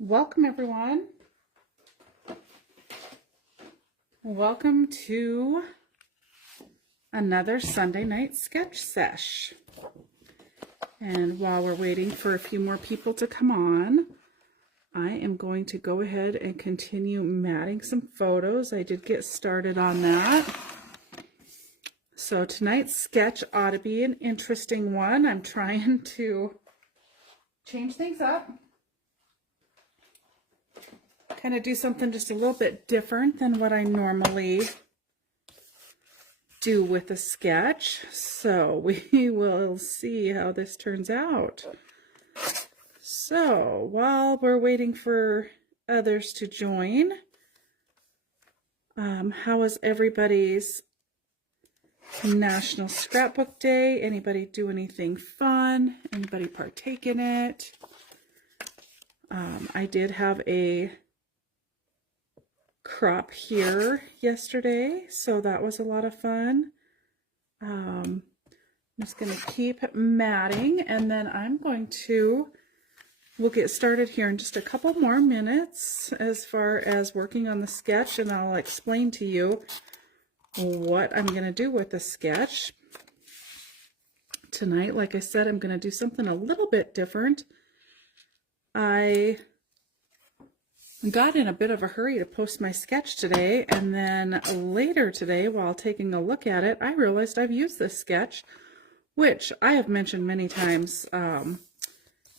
Welcome everyone. Welcome to another Sunday night sketch sesh. And while we're waiting for a few more people to come on, I am going to go ahead and continue matting some photos. I did get started on that. So tonight's sketch ought to be an interesting one. I'm trying to change things up. Kind of do something just a little bit different than what I normally do with a sketch. So we will see how this turns out. So while we're waiting for others to join, how was everybody's National Scrapbook Day? Anybody do anything fun? Anybody partake in it? I did have a crop here yesterday, so that was a lot of fun. I'm just going to keep matting, and then we'll get started here in just a couple more minutes as far as working on the sketch, and I'll explain to you what I'm going to do with the sketch. Tonight, like I said, I'm going to do something a little bit different. I got in a bit of a hurry to post my sketch today, and then later today, while taking a look at it, I realized I've used this sketch, which I have mentioned many times.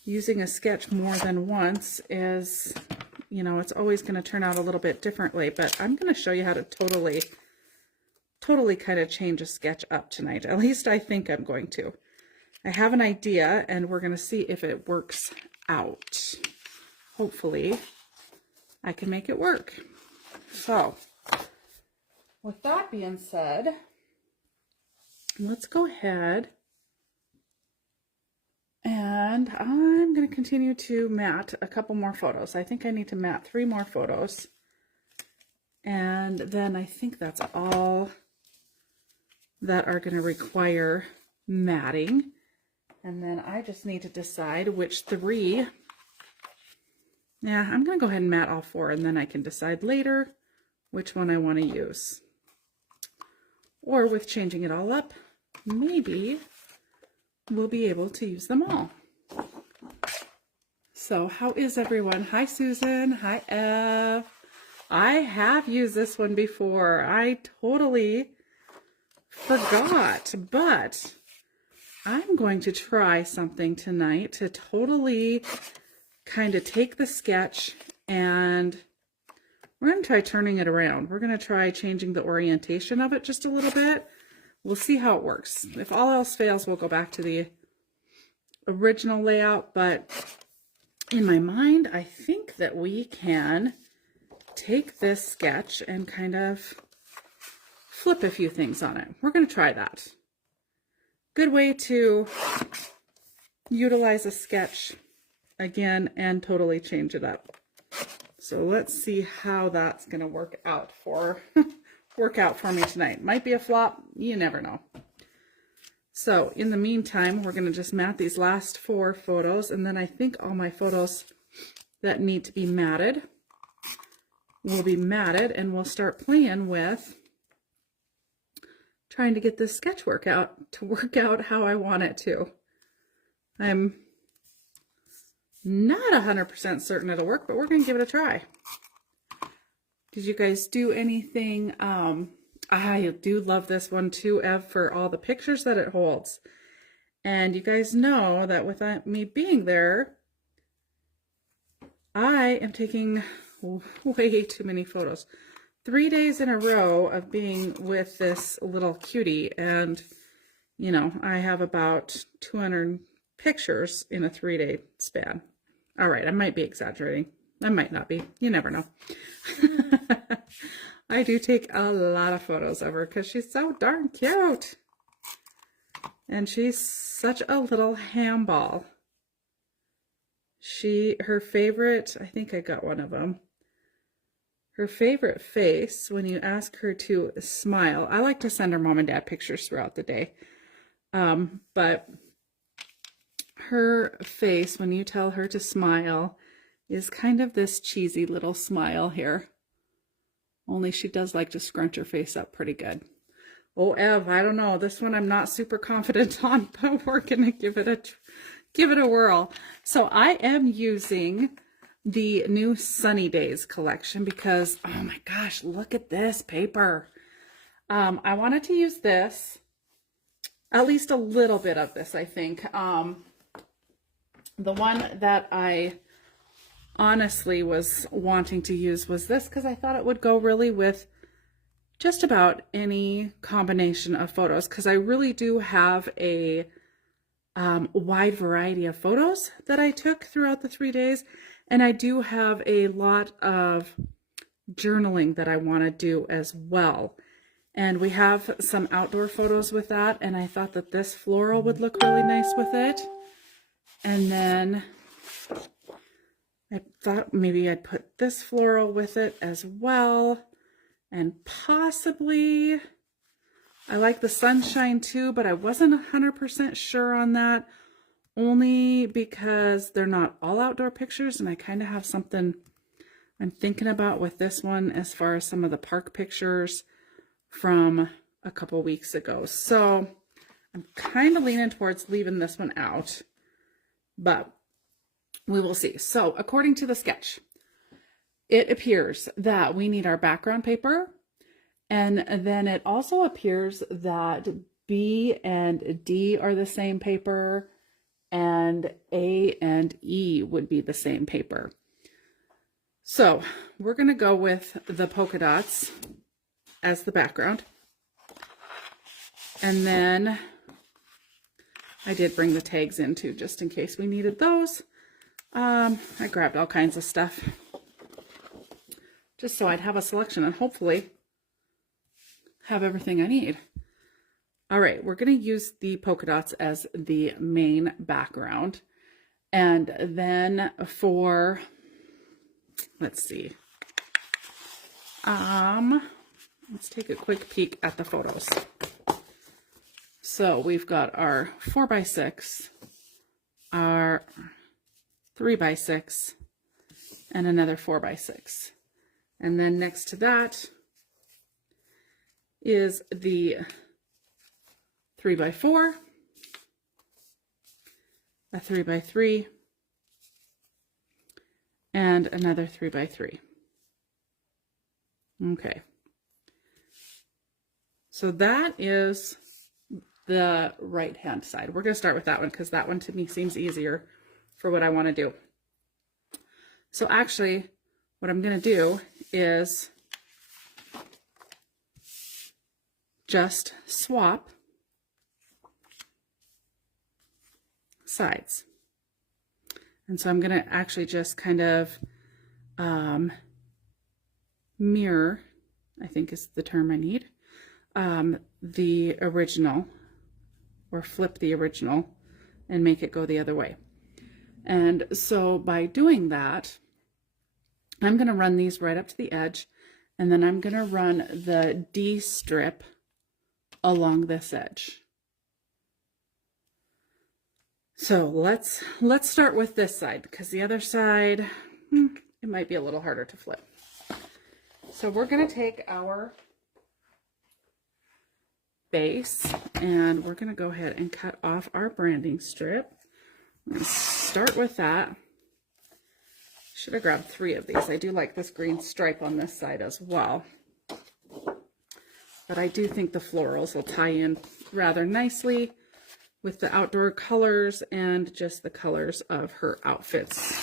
Using a sketch more than once is, you know, it's always going to turn out a little bit differently, but I'm going to show you how to totally kind of change a sketch up tonight. At least I think I'm going to. I have an idea, and we're going to see if it works out. Hopefully I can make it work. So, with that being said, let's go ahead and I'm going to continue to mat a couple more photos. I think I need to mat 3 more photos. And then I think that's all that are going to require matting. And then I just need to decide which 3. Yeah, I'm going to go ahead and mat all 4, and then I can decide later which one I want to use. Or with changing it all up, maybe we'll be able to use them all. So how is everyone? Hi Susan, hi Ev. I have used this one before. I totally forgot, but I'm going to try something tonight to totally kind of take the sketch, and we're going to try turning it around. We're going to try changing the orientation of it just a little bit. We'll see how it works. If all else fails, we'll go back to the original layout, but in my mind, I think that we can take this sketch and kind of flip a few things on it. We're going to try that. Good way to utilize a sketch again and totally change it up. So let's see how that's going to work out for me tonight. Might be a flop, you never know. So in the meantime, we're going to just mat these last 4 photos, and then I think all my photos that need to be matted will be matted, and we'll start playing with trying to get this sketch work out how I want it to. I'm not 100% certain it'll work, but we're going to give it a try. Did you guys do anything? I do love this one too, Ev, for all the pictures that it holds. And you guys know that without me being there, I am taking way too many photos. 3 days in a row of being with this little cutie, and you know, I have about 200 pictures in a 3-day span. All right, I might be exaggerating. I might not be. You never know. I do take a lot of photos of her because she's so darn cute. And she's such a little handball. Her favorite, I think I got one of them. Her favorite face, when you ask her to smile, I like to send her mom and dad pictures throughout the day. But her face, when you tell her to smile, is kind of this cheesy little smile here. Only she does like to scrunch her face up pretty good. Oh, Ev, I don't know. This one I'm not super confident on, but we're gonna give it a whirl. So I am using the new Sunny Days collection because, oh my gosh, look at this paper. I wanted to use this, at least a little bit of this, I think. The one that I honestly was wanting to use was this because I thought it would go really with just about any combination of photos, because I really do have a wide variety of photos that I took throughout the 3 days, and I do have a lot of journaling that I want to do as well. And we have some outdoor photos with that, and I thought that this floral would look really nice with it. And then I thought maybe I'd put this floral with it as well. And possibly, I like the sunshine too, but I wasn't 100% sure on that, only because they're not all outdoor pictures, and I kind of have something I'm thinking about with this one as far as some of the park pictures from a couple weeks ago. So I'm kind of leaning towards leaving this one out, but we will see. So according to the sketch, it appears that we need our background paper, and then it also appears that B and D are the same paper, and A and E would be the same paper. So we're going to go with the polka dots as the background. And then I did bring the tags in too, just in case we needed those. I grabbed all kinds of stuff just so I'd have a selection and hopefully have everything I need. All right, we're going to use the polka dots as the main background. And then for, let's see, let's take a quick peek at the photos. So we've got our 4x6, our 3x6, and another 4x6. And then next to that is the 3x4, a 3x3, and another 3x3. Okay. So that is the right hand side. We're going to start with that one because that one to me seems easier for what I want to do. So actually what I'm going to do is just swap sides. And so I'm going to actually just kind of mirror, I think is the term I need, the original, or flip the original and make it go the other way. And so by doing that, I'm going to run these right up to the edge, and then I'm going to run the D strip along this edge. So let's start with this side, because the other side, it might be a little harder to flip. So we're going to take our base and we're going to go ahead and cut off our branding strip. I'm going to start with that. Should have grabbed 3 of these. I do like this green stripe on this side as well. But I do think the florals will tie in rather nicely with the outdoor colors and just the colors of her outfits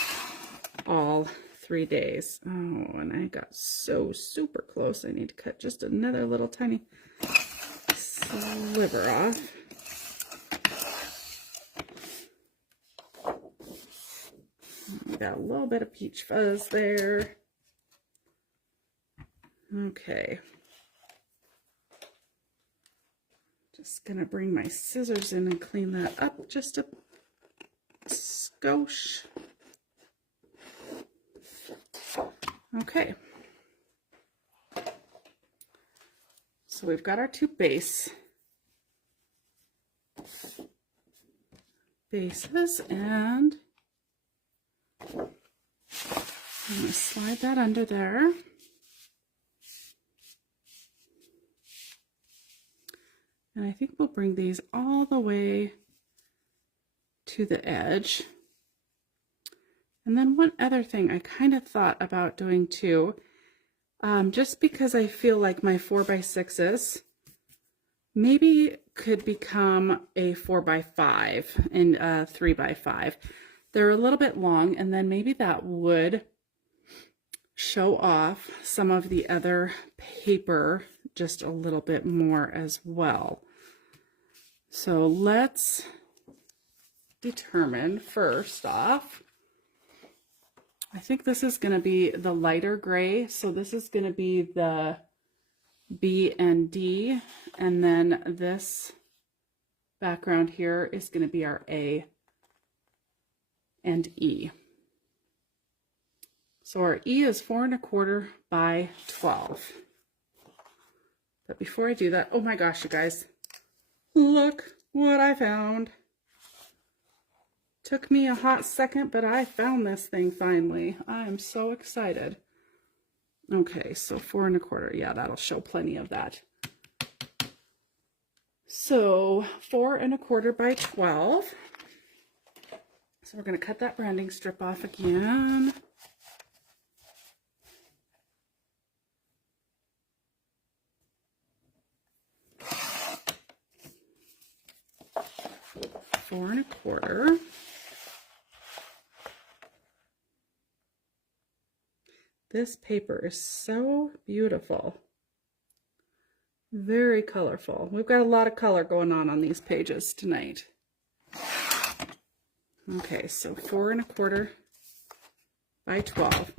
all 3 days. Oh, and I got so super close. I need to cut just another little tiny sliver off. We got a little bit of peach fuzz there. Okay. Just gonna bring my scissors in and clean that up just a skosh. Okay. So we've got our 2 bases, and I'm going to slide that under there. And I think we'll bring these all the way to the edge. And then one other thing I kind of thought about doing too, just because I feel like my 4x6s maybe could become a 4x5 and a 3x5. They're a little bit long, and then maybe that would show off some of the other paper just a little bit more as well. So let's determine first off, I think this is going to be the lighter gray. So this is going to be the B and D, and then this background here is going to be our A and E. So our E is 4 1/4 by 12. But before I do that, oh my gosh, you guys, look what I found. Took me a hot second, but I found this thing finally. I am so excited. Okay, so 4 1/4, yeah, that'll show plenty of that. So 4 1/4 by 12. So we're going to cut that branding strip off again. Four 1/4. This paper is so beautiful. Very colorful. We've got a lot of color going on these pages tonight. Okay, so 4 1/4 by 12.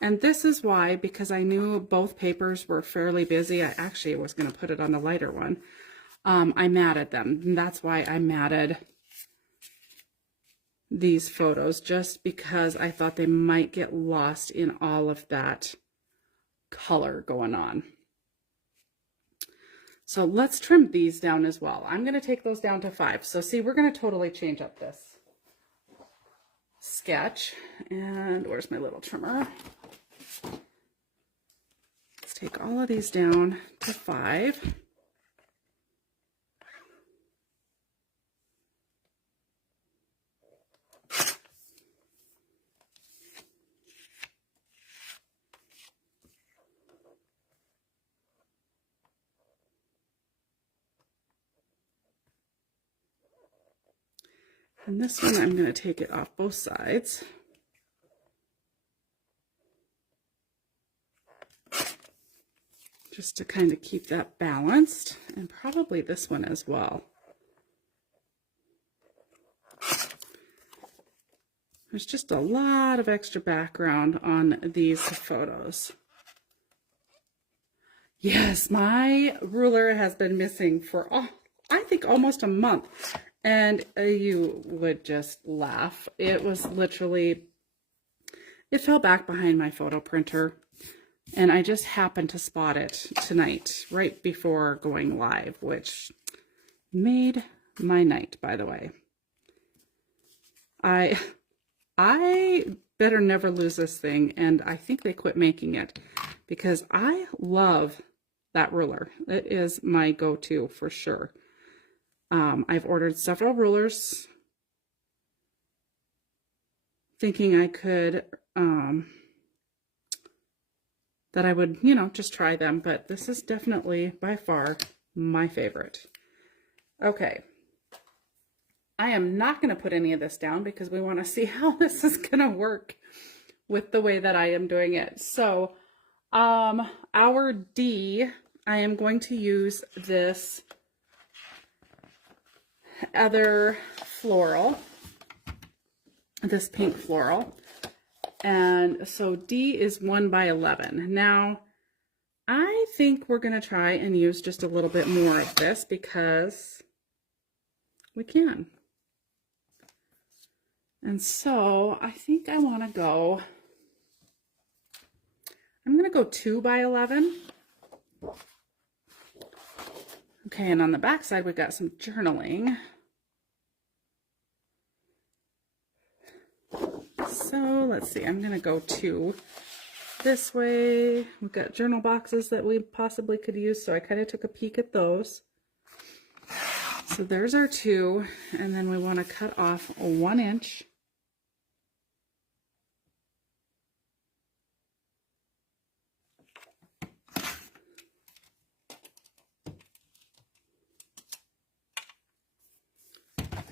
And this is why, because I knew both papers were fairly busy. I actually was going to put it on the lighter one. I matted them. And that's why I matted these photos, just because I thought they might get lost in all of that color going on. So let's trim these down as well. I'm going to take those down to 5. So see, we're going to totally change up this sketch. And where's my little trimmer? Let's take all of these down to 5. And this one, I'm going to take it off both sides. Just to kind of keep that balanced, and probably this one as well. There's just a lot of extra background on these photos. Yes, my ruler has been missing for, I think, almost a month. And you would just laugh. It was literally, it fell back behind my photo printer. And I just happened to spot it tonight, right before going live, which made my night, by the way. I better never lose this thing, and I think they quit making it because I love that ruler. It is my go-to for sure. I've ordered several rulers thinking I could, that I would, you know, just try them, but this is definitely by far my favorite. Okay. I am not going to put any of this down because we want to see how this is going to work with the way that I am doing it. So, our D, I am going to use this other floral, this pink floral. And so D is 1 by 11. Now, I think we're going to try and use just a little bit more of this because we can. And so I think I want to go, I'm going to go 2 by 11. Okay, and on the back side, we've got some journaling. so let's see, I'm gonna go to this way. We've got journal boxes that we possibly could use, so I kind of took a peek at those. So there's our 2, and then we want to cut off 1 inch.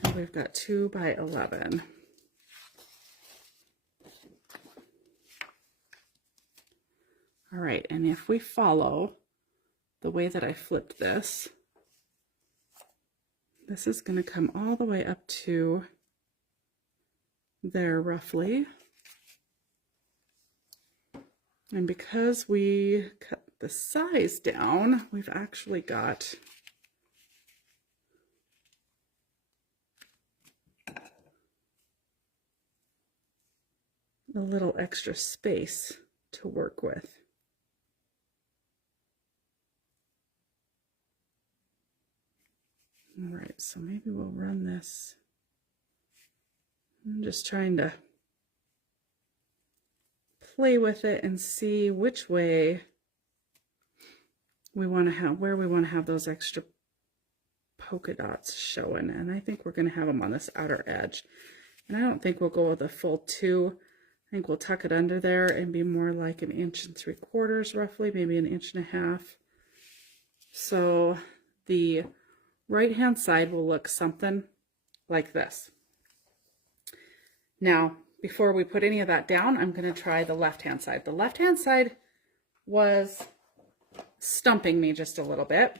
And we've got 2 by 11. All right, and if we follow the way that I flipped this, this is going to come all the way up to there roughly. And because we cut the size down, we've actually got a little extra space to work with. All right, so maybe we'll run this. I'm just trying to play with it and see which way we want to have, where we want to have those extra polka dots showing. And I think we're going to have them on this outer edge. And I don't think we'll go with a full 2. I think we'll tuck it under there and be more like 1 3/4 inches roughly, maybe 1.5 inches. So the right hand side will look something like this. Now, before we put any of that down, I'm going to try the left hand side. The left hand side was stumping me just a little bit,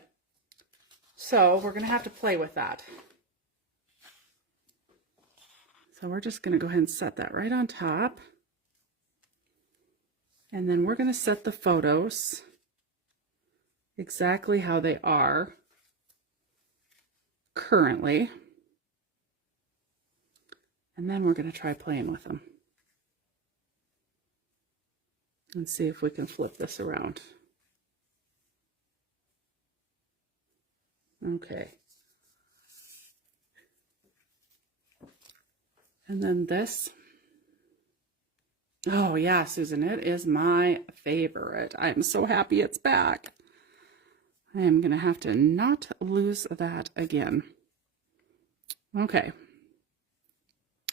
so we're going to have to play with that. So we're just going to go ahead and set that right on top, and then we're going to set the photos exactly how they are currently, and then we're going to try playing with them and see if we can flip this around. Okay, and then this, oh yeah, Susan, it is my favorite. I'm so happy it's back. I am going to have to not lose that again. Okay.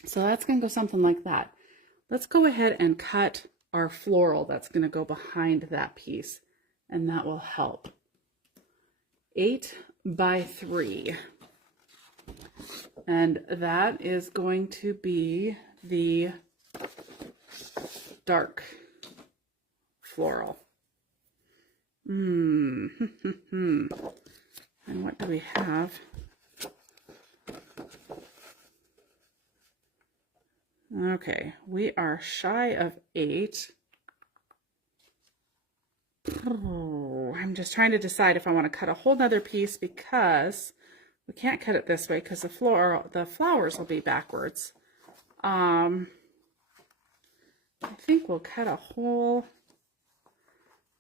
So that's going to go something like that. Let's go ahead and cut our floral that's going to go behind that piece, and that will help. 8 by 3. And that is going to be the dark floral. And what do we have? Okay, we are shy of 8. Oh, I'm just trying to decide if I want to cut a whole nother piece, because we can't cut it this way because the flowers will be backwards. I think we'll cut a whole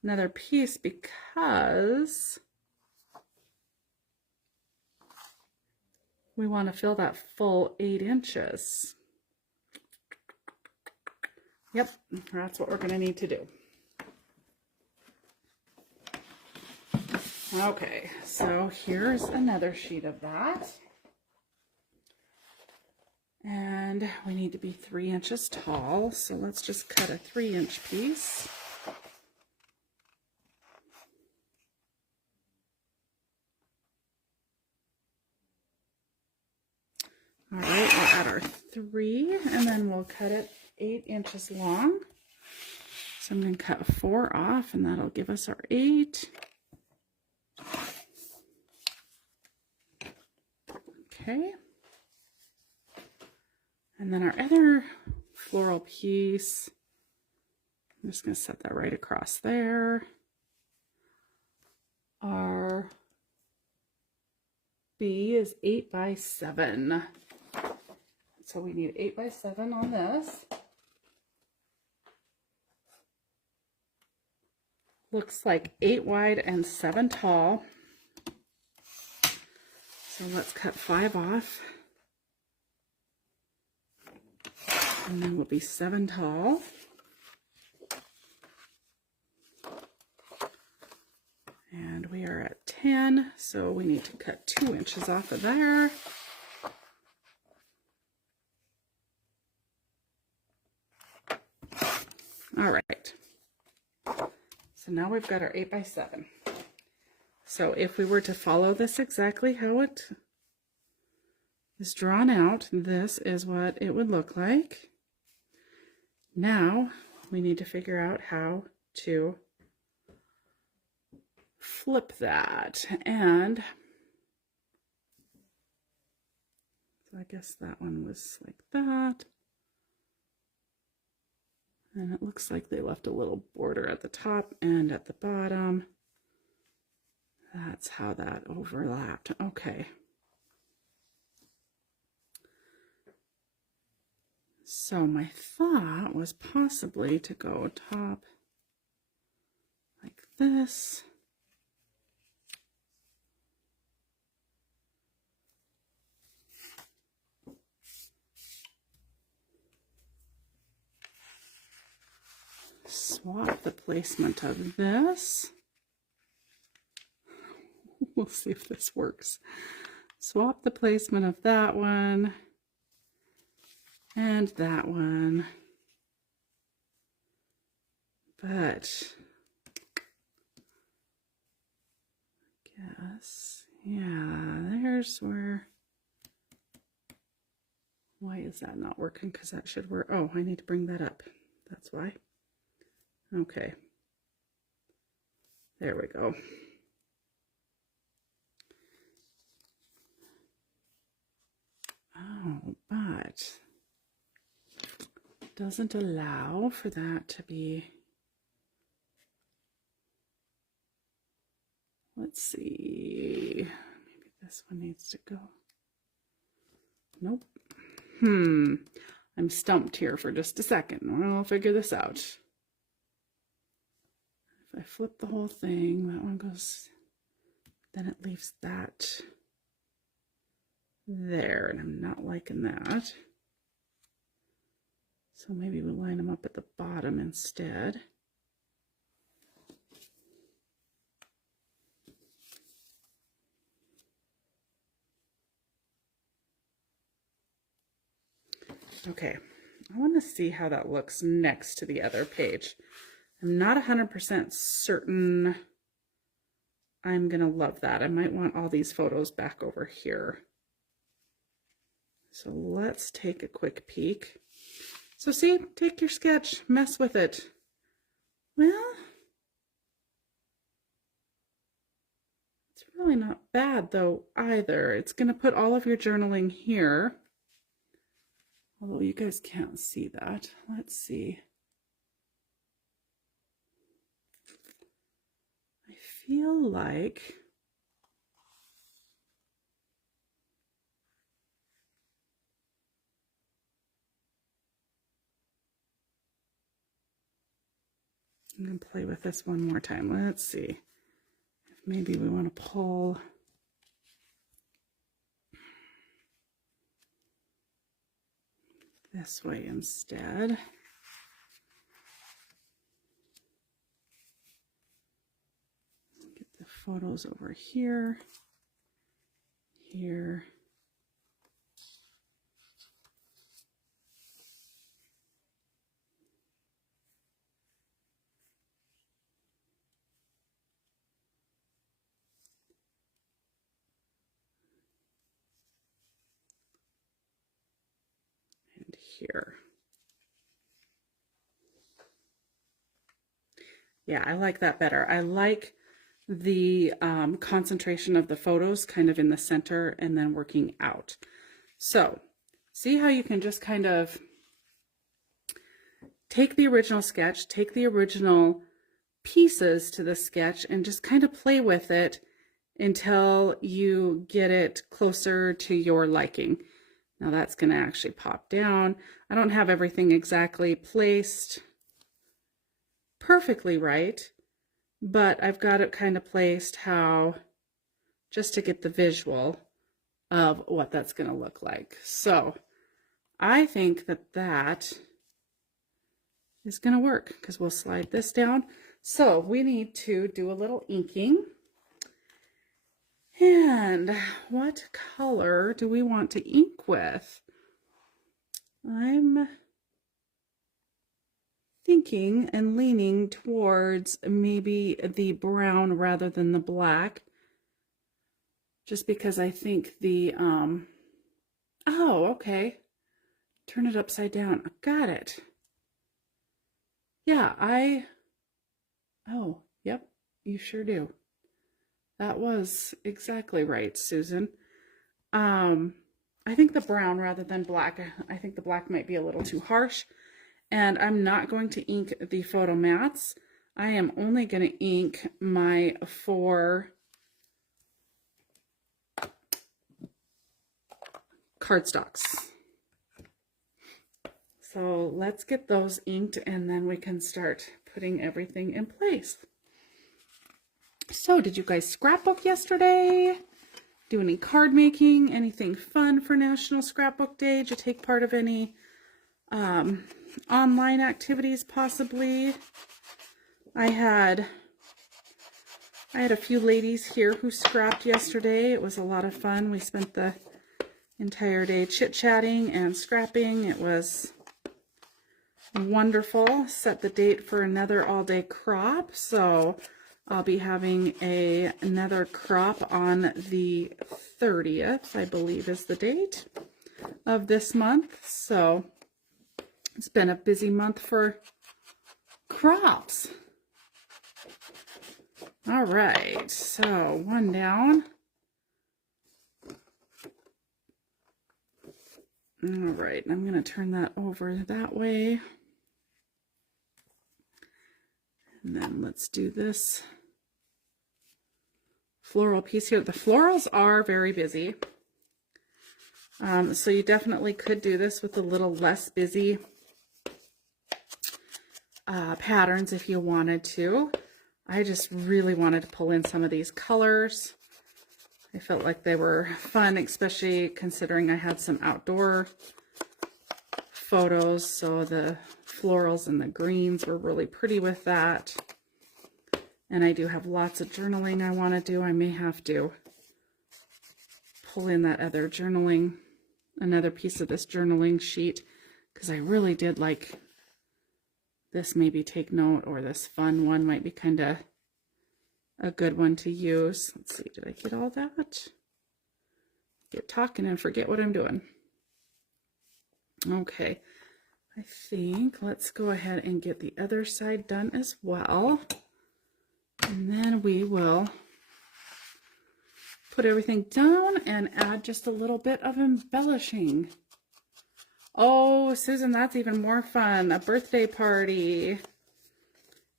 another piece because we want to fill that full 8 inches. Yep, that's what we're going to need to do. Okay, so here's another sheet of that. And we need to be 3 inches tall, so let's just cut a 3-inch piece. All right, we'll add our 3, and then we'll cut it 8 inches long. So I'm going to cut 4 off, and that'll give us our 8. Okay. And then our other floral piece, I'm just going to set that right across there. Our B is 8 by 7. So we need 8 by 7 on this. Looks like 8 wide and 7 tall. So let's cut 5 off. And then we'll be 7 tall. And we are at 10, so we need to cut 2 inches off of there. All right. So now we've got our 8 by 7. So if we were to follow this exactly how it is drawn out, this is what it would look like. Now we need to figure out how to flip that. And so I guess that one was like that. And it looks like they left a little border at the top and at the bottom. That's how that overlapped. Okay. So my thought was possibly to go top like this. Swap the placement of this. We'll see if this works. Swap the placement of that one and that one. But I guess, yeah, there's where. Why is that not working? Because that should work. Oh, I need to bring that up. That's why. Okay. There we go. Oh, but it doesn't allow for that to be. Let's see. Maybe this one needs to go. Nope. I'm stumped here for just a second. I'll figure this out. If I flip the whole thing, that one goes, then it leaves that there, and I'm not liking that. So maybe we'll line them up at the bottom instead. Okay, I want to see how that looks next to the other page. I'm not 100% certain I'm going to love that. I might want all these photos back over here. So let's take a quick peek. So see, take your sketch, mess with it. Well, it's really not bad though either. It's going to put all of your journaling here. Although you guys can't see that. Let's see. I feel like I'm going to play with this one more time. Let's see if maybe we want to pull this way instead. Get the photos over here, here. And here. Yeah, I like that better. I like the concentration of the photos kind of in the center and then working out. So see how you can just kind of take the original sketch, take the original pieces to the sketch and just kind of play with it until you get it closer to your liking. Now that's going to actually pop down. I don't have everything exactly placed perfectly right, but I've got it kind of placed how, just to get the visual of what that's going to look like. So I think that that is going to work because we'll slide this down. So we need to do a little inking. And what color do we want to ink with? I'm thinking and leaning towards maybe the brown rather than the black. Just because I think the, oh, okay. Turn it upside down. Got it. Yeah, oh, yep, you sure do. That was exactly right, Susan. I think the brown rather than black. I think the black might be a little too harsh. And I'm not going to ink the photo mats. I am only going to ink my 4 cardstocks. So let's get those inked and then we can start putting everything in place. So did you guys scrapbook yesterday? Do any card making? Anything fun for National Scrapbook Day? Did you take part of any online activities possibly? I had a few ladies here who scrapped yesterday. It was a lot of fun. We spent the entire day chit-chatting and scrapping. It was wonderful. Set the date for another all-day crop. So I'll be having another crop on the 30th, I believe is the date of this month. So it's been a busy month for crops. All right, so one down. All right, I'm going to turn that over that way. And then let's do this floral piece here. The florals are very busy. So you definitely could do this with a little less busy patterns if you wanted to. I just really wanted to pull in some of these colors. I felt like they were fun, especially considering I had some outdoor photos. So the florals and the greens were really pretty with that. And I do have lots of journaling I want to do. I may have to pull in that other journaling, another piece of this journaling sheet, because I really did like this. Maybe take note, or this fun one might be kind of a good one to use. Let's see, did I get all that? Get talking and forget what I'm doing. Okay, I think let's go ahead and get the other side done as well. And then we will put everything down and add just a little bit of embellishing. Oh, Susan, that's even more fun. A birthday party.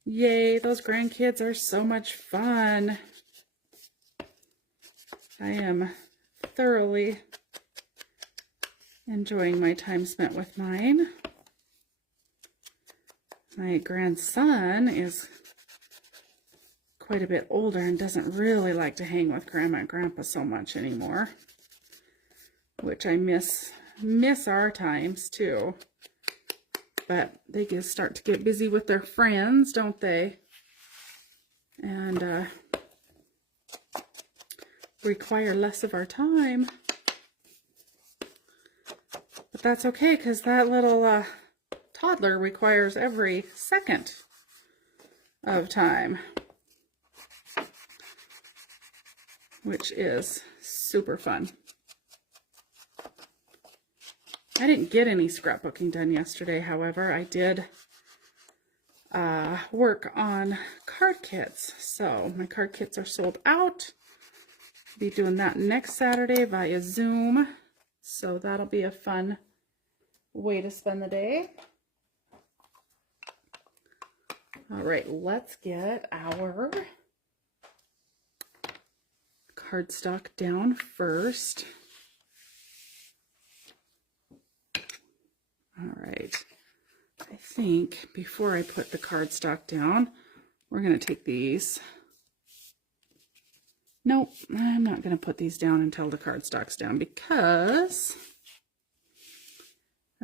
Yay, those grandkids are so much fun. I am thoroughly enjoying my time spent with mine. My grandson is quite a bit older and doesn't really like to hang with Grandma and Grandpa so much anymore, which I miss our times too. But they start to get busy with their friends, don't they? And require less of our time. But that's okay, because that little toddler requires every second of time, which is super fun. I didn't get any scrapbooking done yesterday, however. I did work on card kits. So my card kits are sold out. I'll be doing that next Saturday via Zoom. So that'll be a fun way to spend the day. All right, let's get our cardstock down first. All right, I think before I put the cardstock down, we're going to take these. Nope, I'm not going to put these down until the cardstock's down, because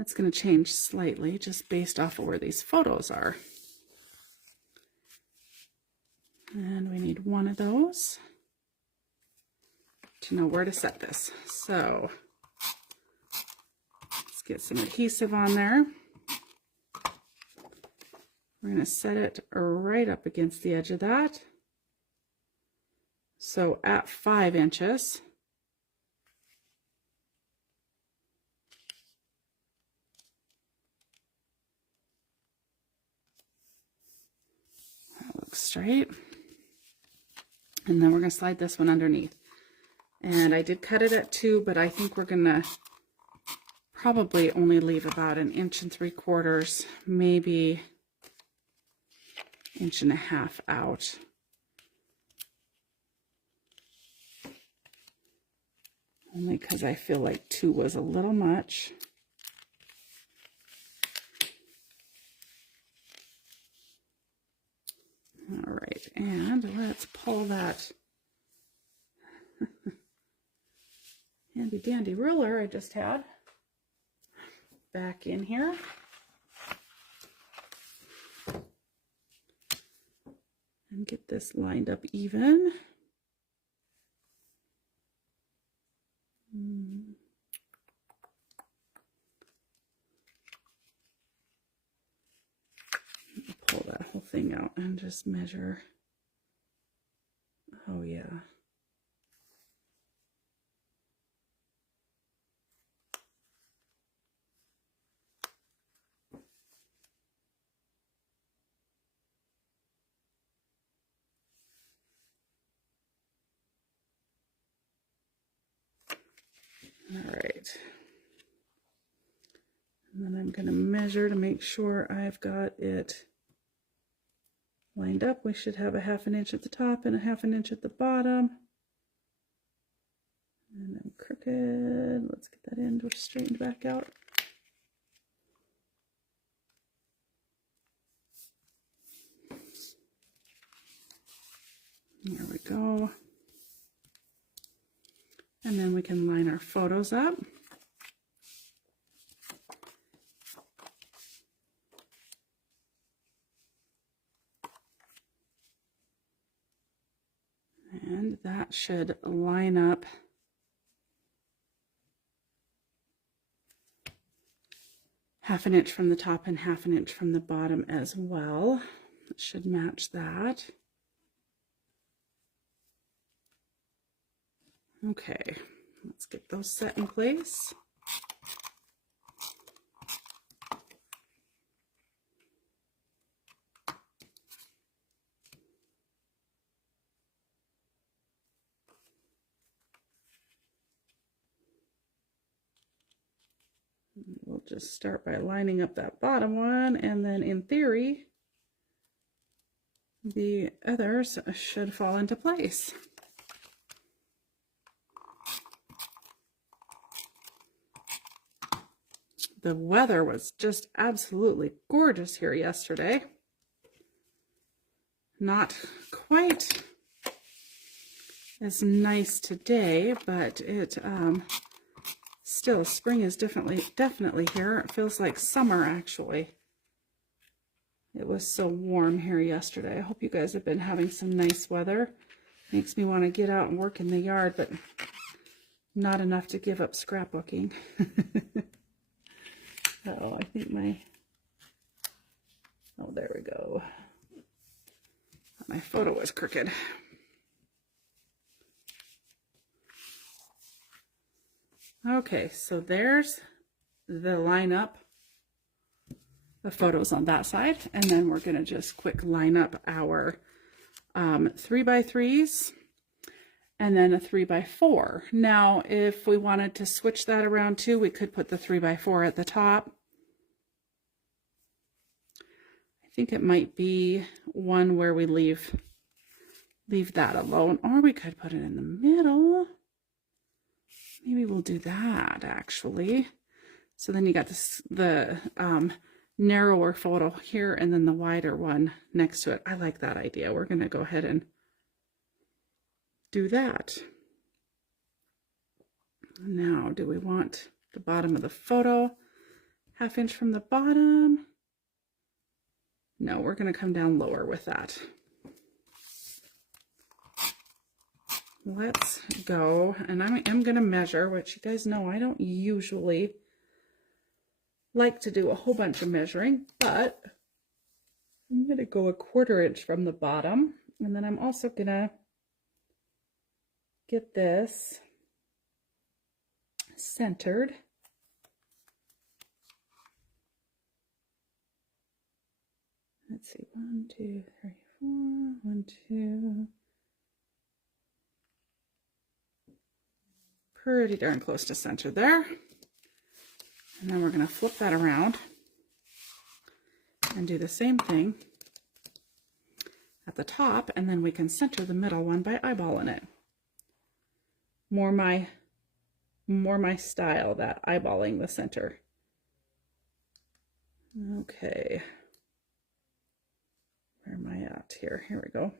That's going to change slightly just based off of where these photos are. And we need one of those to know where to set this. So let's get some adhesive on there. We're going to set it right up against the edge of that. So at 5 inches. That looks straight. And then we're going to slide this one underneath. And I did cut it at 2, but I think we're going to probably only leave about 1 3/4 inches, maybe 1.5 inches out. Only because I feel like 2 was a little much. All right, and let's pull that handy dandy ruler I just had back in here. And get this lined up even. Pull that whole thing out and just measure. Oh yeah. All right. And then I'm going to measure to make sure I've got it lined up. We should have 1/2 inch at the top and 1/2 inch at the bottom. And I'm crooked. Let's get that end straightened back out. There we go. And then we can line our photos up. And that should line up half an inch from the top and half an inch from the bottom as well. It should match that. Okay, let's get those set in place. We'll just start by lining up that bottom one, and then in theory, the others should fall into place. The weather was just absolutely gorgeous here yesterday. Not quite as nice today, but it still, spring is definitely here. It feels like summer actually. It was so warm here yesterday. I hope you guys have been having some nice weather. Makes me want to get out and work in the yard, but not enough to give up scrapbooking. Oh, I think oh, there we go. My photo was crooked. Okay, so there's the lineup of photos on that side, and then we're going to just quick line up our 3x3s and then a 3x4. Now, if we wanted to switch that around too, we could put the 3x4 at the top. I think it might be one where we leave that alone, or we could put it in the middle. Maybe we'll do that actually. So then you got the narrower photo here and then the wider one next to it. I like that idea. We're going to go ahead and do that. Now, do we want the bottom of the photo 1/2 inch from the bottom. No, we're going to come down lower with that. Let's go, and I am going to measure, which you guys know I don't usually like to do a whole bunch of measuring, but I'm going to go 1/4 inch from the bottom, and then I'm also going to get this centered. Let's see, 1, 2, 3, 4, 1, 2. Pretty darn close to center there. And then we're going to flip that around and do the same thing at the top, and then we can center the middle one by eyeballing it. More my style, that eyeballing the center. Okay. Where am I at here? Here we go.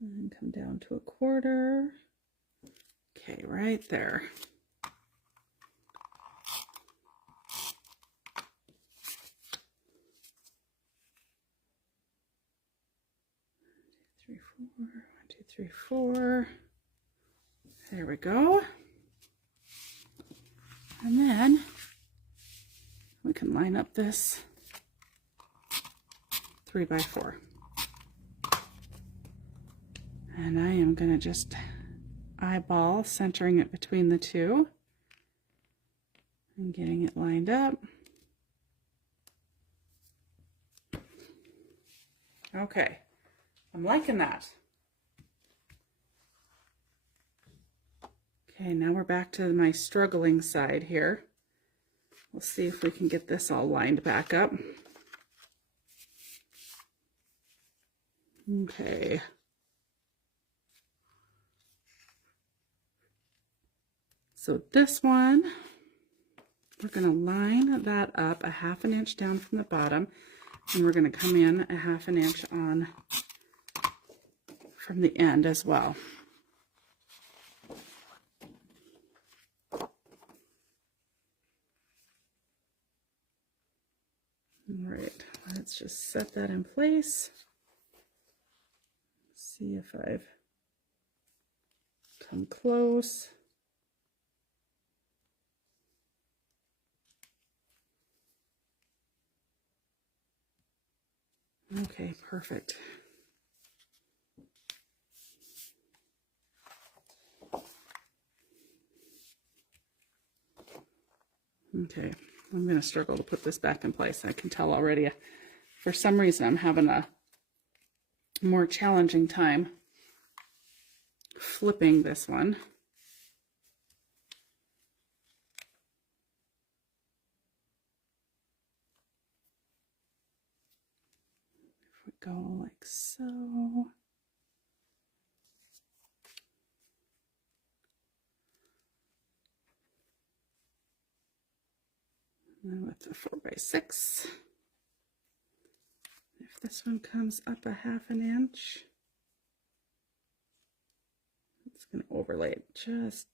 And come down to 1/4. Okay, right there. Three, 4. 1, 2, 3, 4. There we go. And then we can line up this 3 by 4. And I am going to just eyeball centering it between the two and getting it lined up. Okay, I'm liking that. Okay, now we're back to my struggling side here. We'll see if we can get this all lined back up. Okay. So this one, we're going to line that up 1/2 inch down from the bottom, and we're going to come in 1/2 inch on from the end as well. All right, let's just set that in place. See if I've come close. Okay, perfect. Okay, I'm going to struggle to put this back in place. I can tell already. For some reason, I'm having a more challenging time flipping this one. If we go like so. And with the 4 by 6. If this one comes up 1/2 inch, it's going to overlay it just.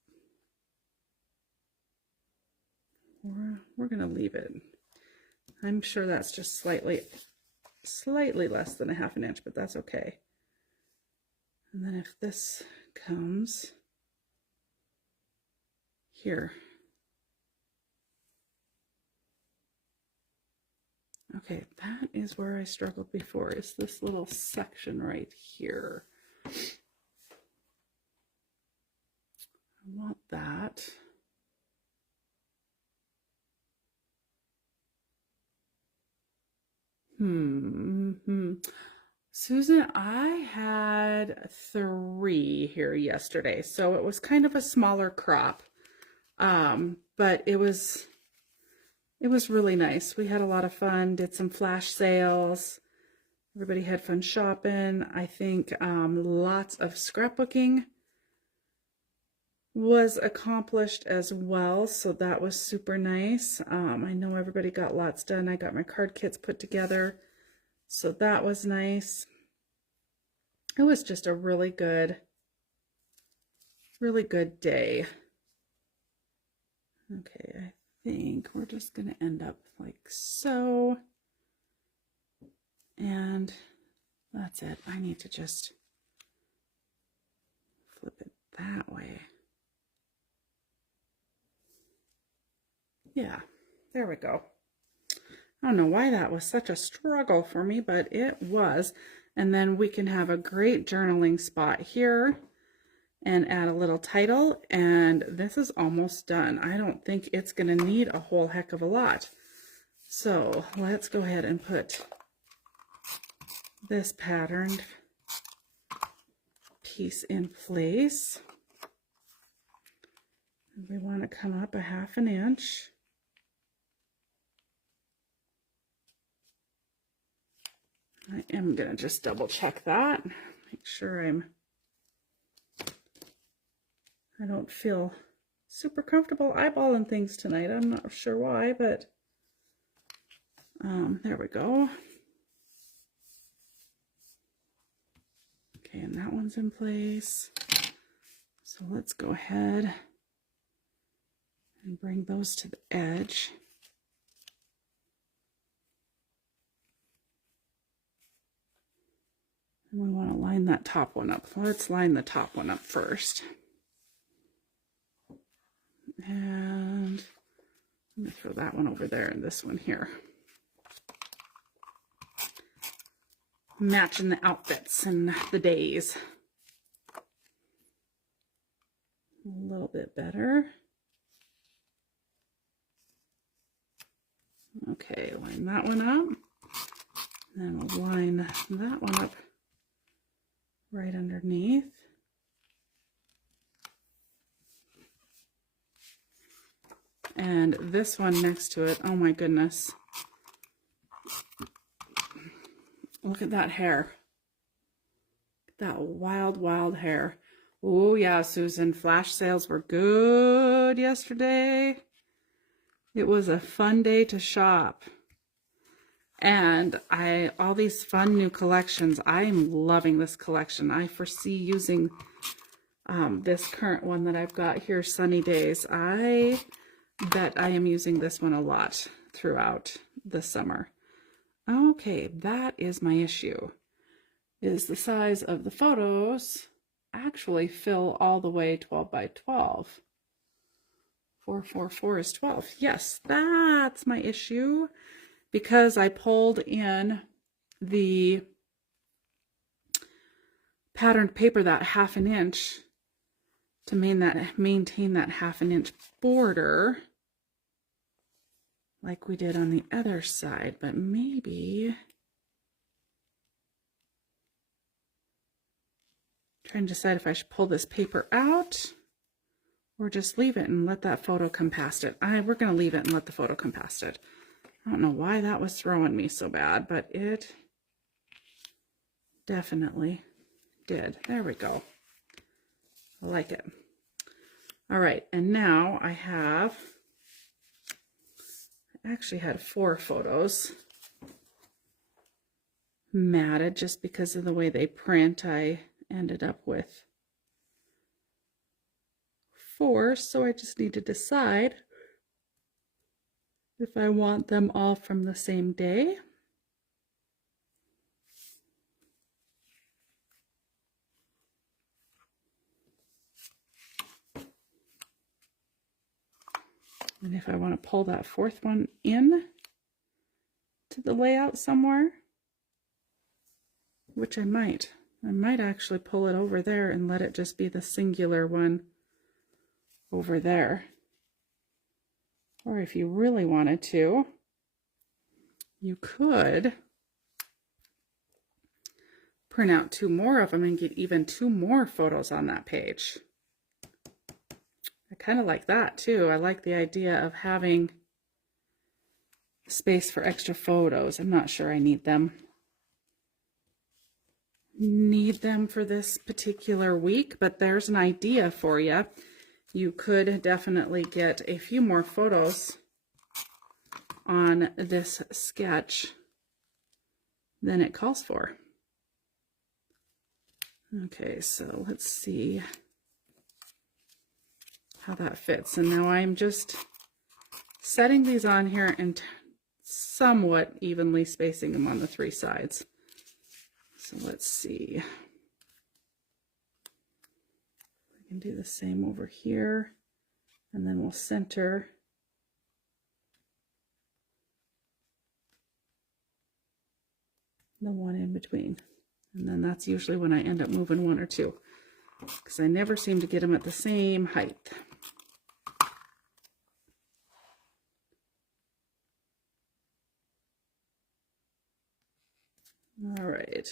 We're going to leave it. I'm sure that's just slightly less than 1/2 inch, but that's okay. And then if this comes here. Okay, that is where I struggled before, is this little section right here. I want that. Susan, I had 3 here yesterday, so it was kind of a smaller crop, but it was really nice. We had a lot of fun, did some flash sales. Everybody had fun shopping. I think lots of scrapbooking was accomplished as well, so that was super nice. I know everybody got lots done. I got my card kits put together, so that was nice. It was just a really good day. Okay, I think we're just going to end up like so. And that's it. I need to just flip it that way. Yeah, there we go. I don't know why that was such a struggle for me, but it was. And then we can have a great journaling spot here and add a little title. And this is almost done. I don't think it's going to need a whole heck of a lot. So let's go ahead and put this patterned piece in place. We want to come up a 1/2 inch. I am going to just double check that. Make sure I don't feel super comfortable eyeballing things tonight. I'm not sure why, but there we go. Okay, and that one's in place. So let's go ahead and bring those to the edge. And we want to line that top one up. Let's line the top one up first. And I'm going to throw that one over there and this one here. Matching the outfits and the days. A little bit better. Okay, line that one up. And then we'll line that one up right underneath. And this one next to it, oh my goodness. Look at that hair. That wild, wild hair. Oh yeah, Susan, flash sales were good yesterday. It was a fun day to shop. And all these fun new collections, I'm loving this collection. I foresee using this current one that I've got here, Sunny Days. I bet I am using this one a lot throughout the summer. Okay, that is my issue, is the size of the photos actually fill all the way 12 by 12. 444 is 12. Yes, that's my issue, because I pulled in the patterned paper that 1/2 inch to maintain that 1/2 inch border like we did on the other side, but maybe trying to decide if I should pull this paper out or just leave it and let that photo come past it. We're going to leave it and let the photo come past it. I don't know why that was throwing me so bad, but it definitely did. There we go. I like it. All right, and now I actually had 4 photos matted just because of the way they print. I ended up with 4, so I just need to decide if I want them all from the same day. And if I want to pull that 4th one in to the layout somewhere, which I might actually pull it over there and let it just be the singular one over there. Or if you really wanted to, you could print out 2 more of them and get even 2 more photos on that page. I kind of like that too. I like the idea of having space for extra photos. I'm not sure I need them for this particular week, but there's an idea for you. You could definitely get a few more photos on this sketch than it calls for. Okay, so let's see how that fits. And now I'm just setting these on here and somewhat evenly spacing them on the 3 sides. So let's see. I can do the same over here, and then we'll center the one in between. And then that's usually when I end up moving 1 or 2, because I never seem to get them at the same height. All right.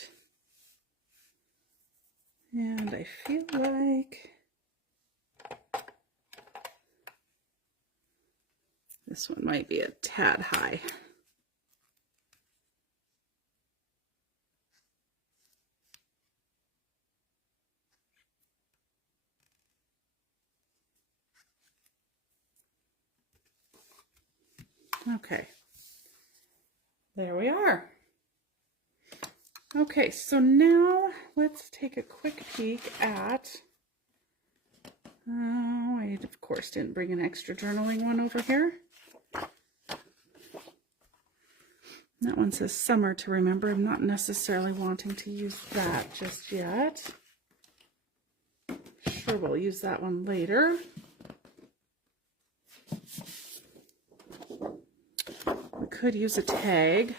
And I feel like this one might be a tad high. Okay, there we are. Okay, so now let's take a quick peek at, I of course didn't bring an extra journaling one over here. That one says summer to remember. I'm not necessarily wanting to use that just yet. Sure, we'll use that one later. We could use a tag.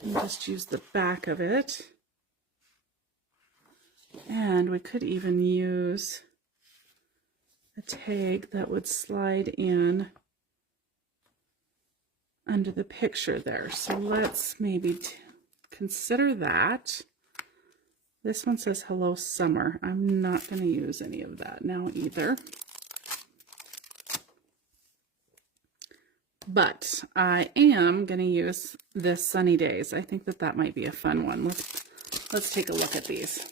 And just use the back of it. And we could even use a tag that would slide in under the picture there. So let's maybe consider that. This one says hello summer. I'm not going to use any of that now either. But I am going to use this sunny days. I think that that might be a fun one. Let's take a look at these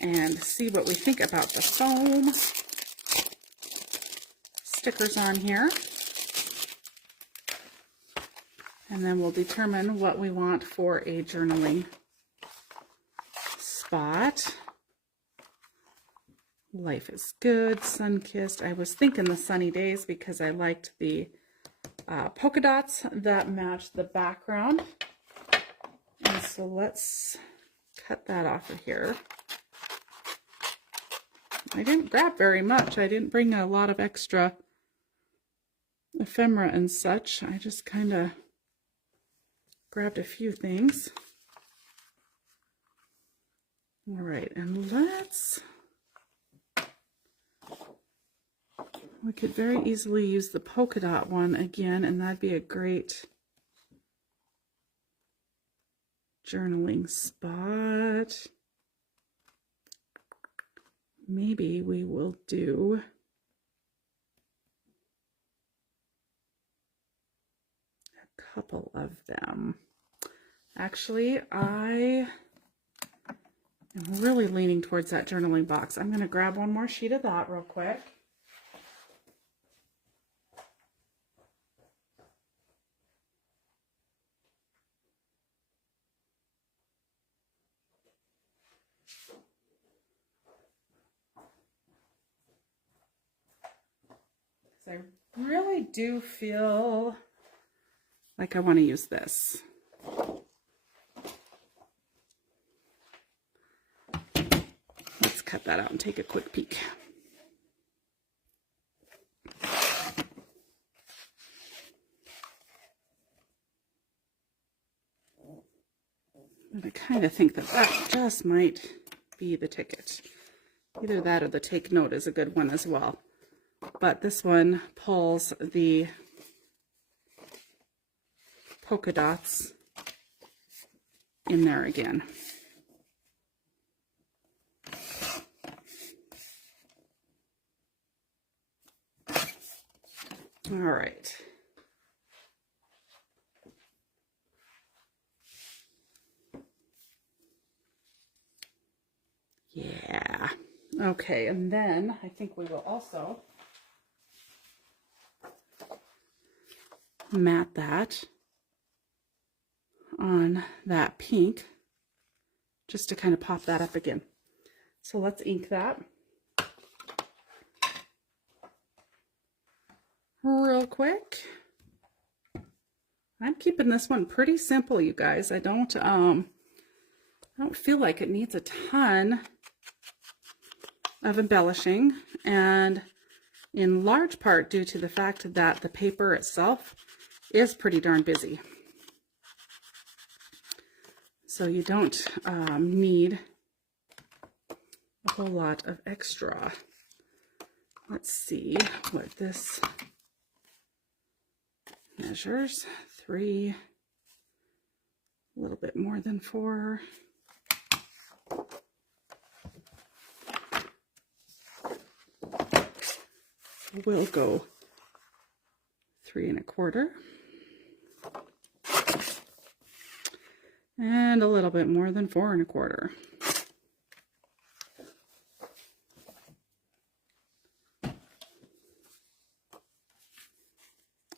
and see what we think about the foam stickers on here. And then we'll determine what we want for a journaling spot. Life is good, sun-kissed. I was thinking the sunny days because I liked the polka dots that matched the background. And so let's cut that off of here. I didn't grab very much. I didn't bring a lot of extra ephemera and such. I just kind of grabbed a few things. All right, and we could very easily use the polka dot one again, and that'd be a great journaling spot. Maybe we will do a couple of them. Actually, I am really leaning towards that journaling box. I'm going to grab one more sheet of that real quick. I really do feel like I want to use this. Let's cut that out and take a quick peek. And I kind of think that that just might be the ticket. Either that or the take note is a good one as well. But this one pulls the polka dots in there again. All right. Yeah. Okay, and then I think we will also mat that on that pink just to kind of pop that up again. So let's ink that. real quick. I'm keeping this one pretty simple, you guys. I don't feel like it needs a ton of embellishing, and in large part due to the fact that the paper itself is pretty darn busy. So you don't need a whole lot of extra. Let's see what this measures. 3, a little bit more than 4. We'll go 3 1/4. And a little bit more than 4 1/4.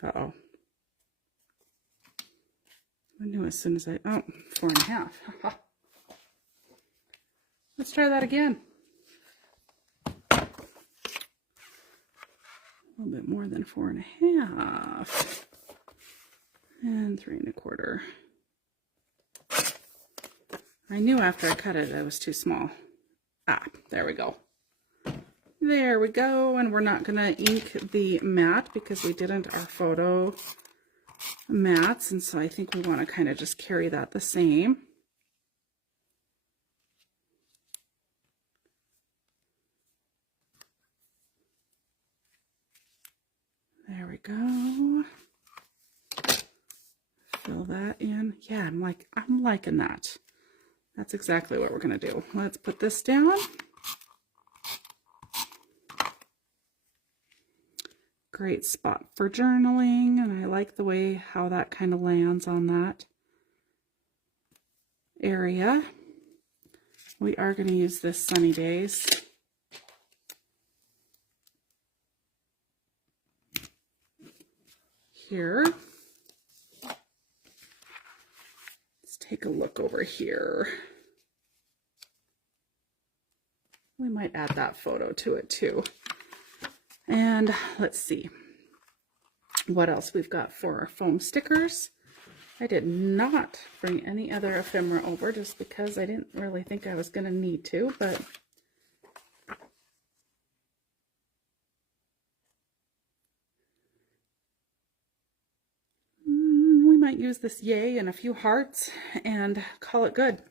Uh-oh. I knew as soon as 4 1/2. Let's try that again. A little bit more than 4 1/2. And 3 1/4. I knew after I cut it, it was too small. There we go. There we go. And we're not going to ink the mat because we didn't our photo mats. And so I think we want to kind of just carry that the same. There we go. Fill that in. Yeah, I'm liking that. That's exactly what we're going to do. Let's put this down. Great spot for journaling, and I like the way how that kind of lands on that area. We are going to use this sunny days. Here. Take a look over here. We might add that photo to it too. And let's see what else we've got for our foam stickers. I did not bring any other ephemera over just because I didn't really think I was going to need to, but we might use this yay and a few hearts and call it good.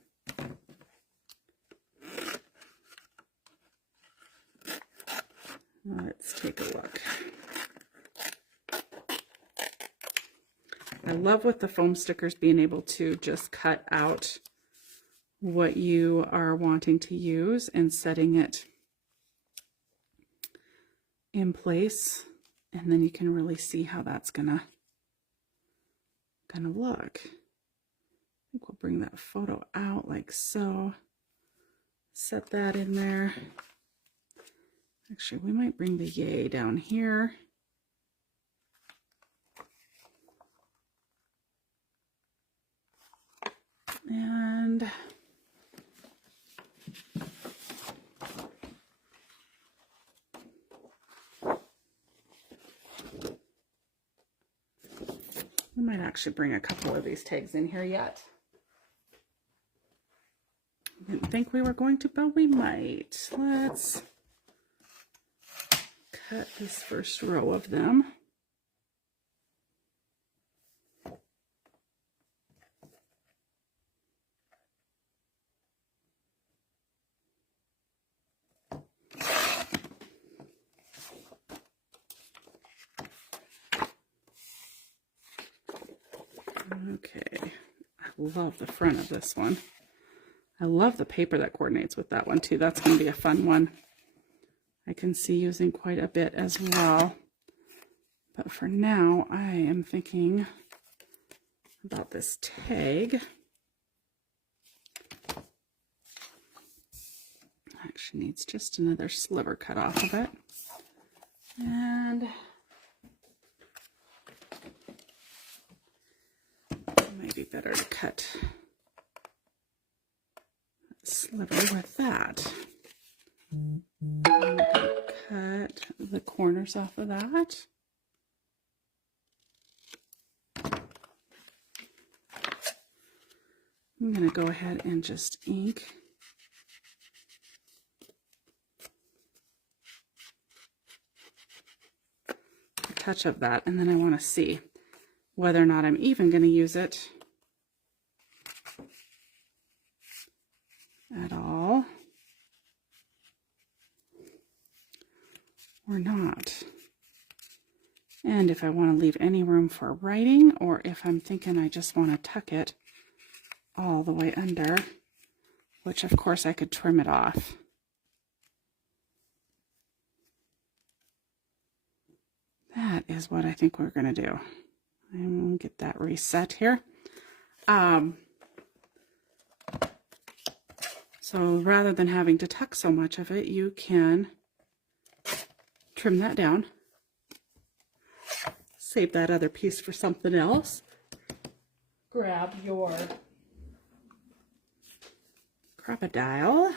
Let's take a look. I love with the foam stickers being able to just cut out what you are wanting to use and setting it in place, and then you can really see how that's gonna kind of look. I think we'll bring that photo out like so. Set that in there. Actually, we might bring the yay down here. And we might actually bring a couple of these tags in here yet. Didn't think we were going to, but we might. Let's cut this first row of them. Okay, I love the front of this one. I love the paper that coordinates with that one too. That's going to be a fun one. I can see using quite a bit as well. But for now, I am thinking about this tag. Actually needs just another sliver cut off of it. And it might be better to cut a sliver with that. I'm going to cut the corners off of that. I'm going to go ahead and just ink a touch of that, and then I want to see whether or not I'm even going to use it at all or not. And if I want to leave any room for writing, or if I'm thinking I just want to tuck it all the way under, which of course I could trim it off. That is what I think we're going to do. I'm going to get that reset here. So rather than having to tuck so much of it, you can trim that down. Save that other piece for something else. Grab your crocodile.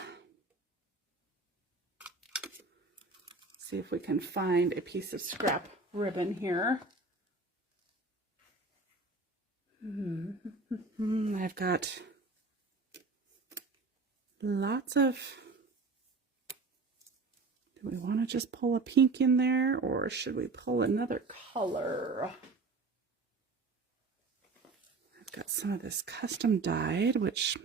See if we can find a piece of scrap ribbon here. I've got lots of... Do we want to just pull a pink in there, or should we pull another color? I've got some of this custom dyed, which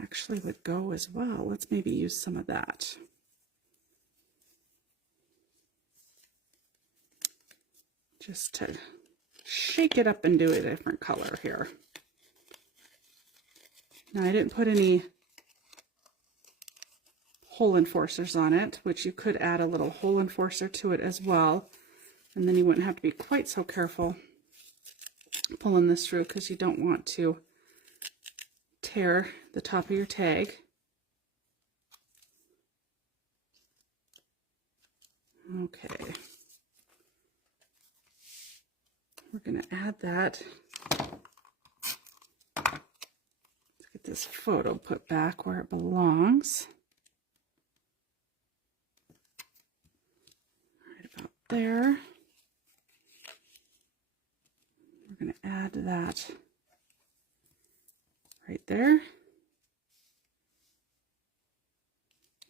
actually would go as well. Let's maybe use some of that. Just to shake it up and do a different color here. Now, I didn't put any hole enforcers on it, which you could add a little hole enforcer to it as well, and then you wouldn't have to be quite so careful pulling this through, because you don't want to tear the top of your tag. Okay, we're going to add that. Let's get this photo put back where it belongs. There. We're going to add that right there.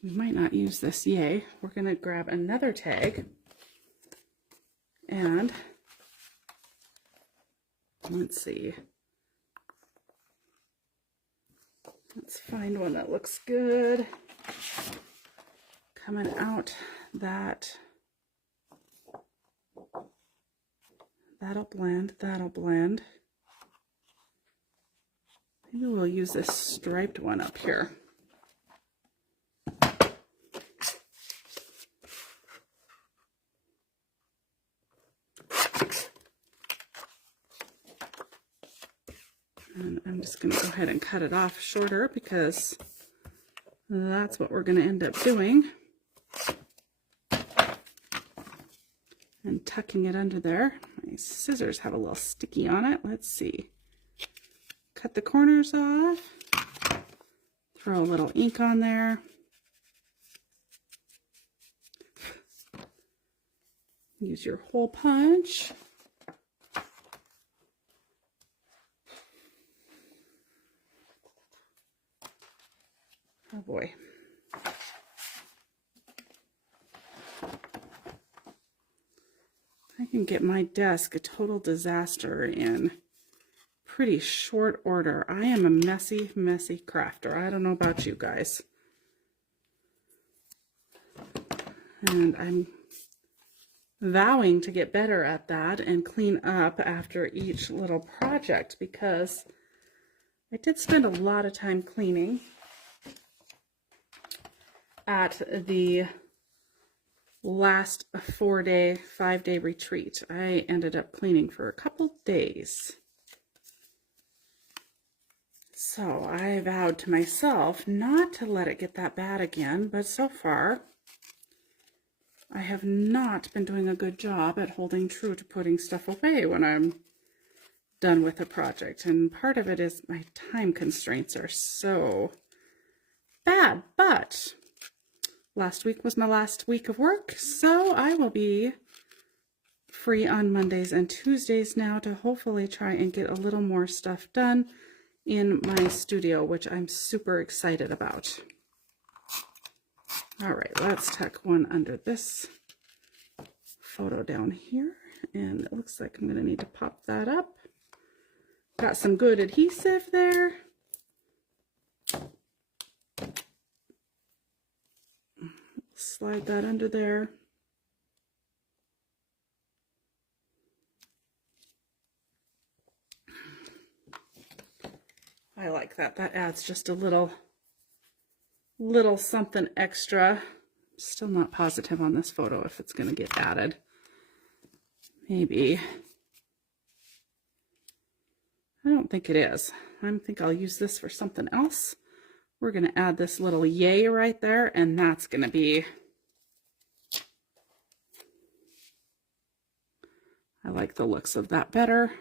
We might not use this, yay. We're going to grab another tag and let's see. Let's find one that looks good. Coming out that... That'll blend, that'll blend. Maybe we'll use this striped one up here. And I'm just going to go ahead and cut it off shorter, because that's what we're going to end up doing. And tucking it under there. My scissors have a little sticky on it. Let's see. Cut the corners off. Throw a little ink on there. Use your hole punch. Oh boy. I can get my desk a total disaster in pretty short order. I am a messy, messy crafter. I don't know about you guys. And I'm vowing to get better at that and clean up after each little project, because I did spend a lot of time cleaning at the last 4-day, 5-day retreat. I ended up cleaning for a couple days. So I vowed to myself not to let it get that bad again, but so far I have not been doing a good job at holding true to putting stuff away when I'm done with a project. And part of it is my time constraints are so bad, but last week was my last week of work, so I will be free on Mondays and Tuesdays now to hopefully try and get a little more stuff done in my studio, which I'm super excited about. All right, let's tuck one under this photo down here. And it looks like I'm going to need to pop that up. Got some good adhesive there. Slide that under there. I like that. That adds just a little something extra. Still not positive on this photo if it's going to get added. Maybe. I don't think it is. I think I'll use this for something else. We're going to add this little yay right there, and that's going to be... I like the looks of that better.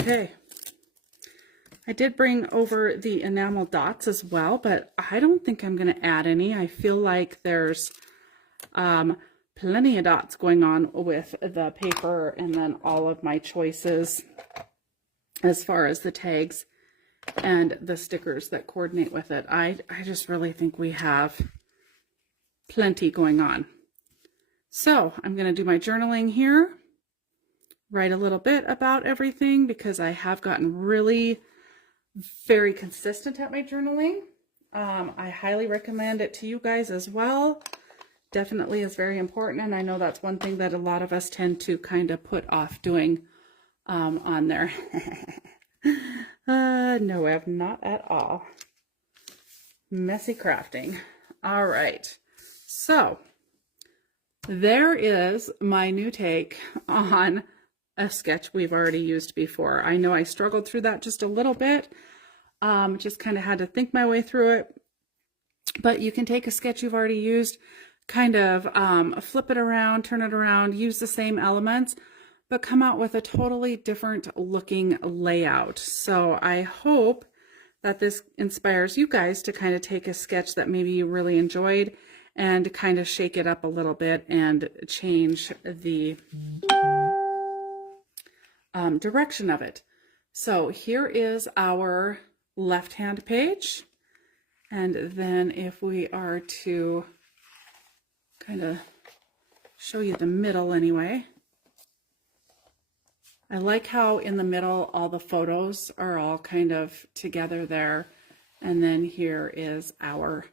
Okay, I did bring over the enamel dots as well, but I don't think I'm going to add any. I feel like there's plenty of dots going on with the paper and then all of my choices as far as the tags and the stickers that coordinate with it. I just really think we have plenty going on. So I'm going to do my journaling here. Write a little bit about everything because I have gotten really very consistent at my journaling. I highly recommend it to you guys as well. Definitely is very important, and I know that's one thing that a lot of us tend to kind of put off doing on there. No, Ev, not at all. Messy crafting. All right, so there is my new take on a sketch we've already used before. I know I struggled through that just a little bit, just kind of had to think my way through it, but you can take a sketch you've already used, kind of flip it around, turn it around, use the same elements, but come out with a totally different looking layout. So I hope that this inspires you guys to kind of take a sketch that maybe you really enjoyed and kind of shake it up a little bit and change the direction of it. So here is our left-hand page. And then if we are to kind of show you the middle anyway, I like how in the middle all the photos are all kind of together there. And then here is our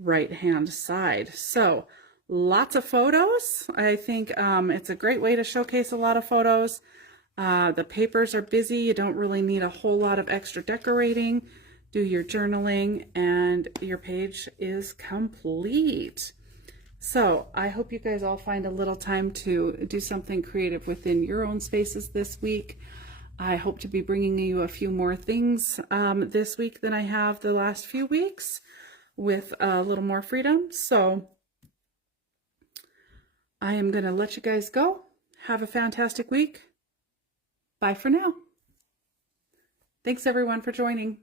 right-hand side. So lots of photos. I think it's a great way to showcase a lot of photos. The papers are busy. You don't really need a whole lot of extra decorating. Do your journaling and your page is complete. So I hope you guys all find a little time to do something creative within your own spaces this week. I hope to be bringing you a few more things this week than I have the last few weeks with a little more freedom. So I am going to let you guys go. Have a fantastic week. Bye for now. Thanks everyone for joining.